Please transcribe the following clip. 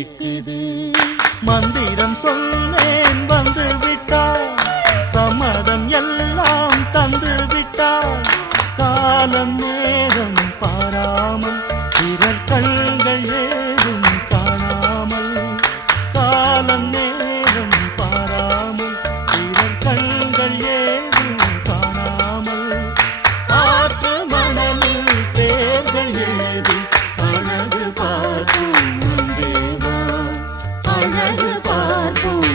இழுக்குது. மந்திரம் சொன்னேன் வந்து விட்டார், சம்மதம் எல்லாம் தந்து விட்டார். காலம் நேரம் பாராமல் பிறர் கண்கள் ஏதும் காணாமல், காலம் நேரம் பாராமல் பிறர் கண்கள் ஏதும் காணாமல். ஆற்று மணலில் பேர்கள் ஏது அழகு பார்ப்போம் தேவா, அழகு பார்ப்போம்